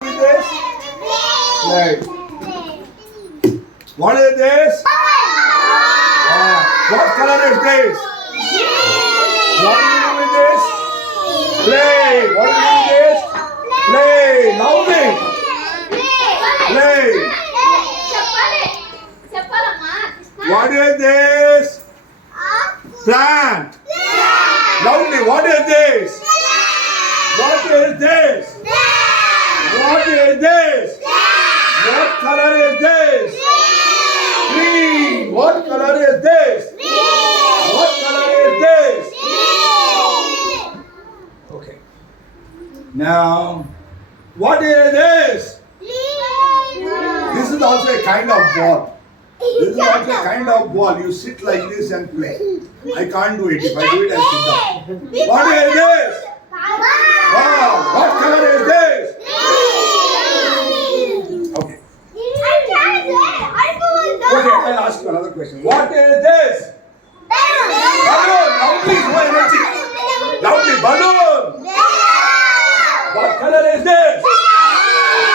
With this? Right. What is this? What color is this? What do you do with this? Play. What do you do with this? Play. Loudly. Play. What is this? Plant. Loudly. What is this? What is this? What is this? What color is this? Green. What color is this? What color is this? Okay. Now, what is this? This is also a kind of ball. This is also a kind of ball. You sit like this and play. I can't do it. If I do it, I sit down. What is this? Wow. What color is this? Okay. Okay, I'll ask you another question. What is this?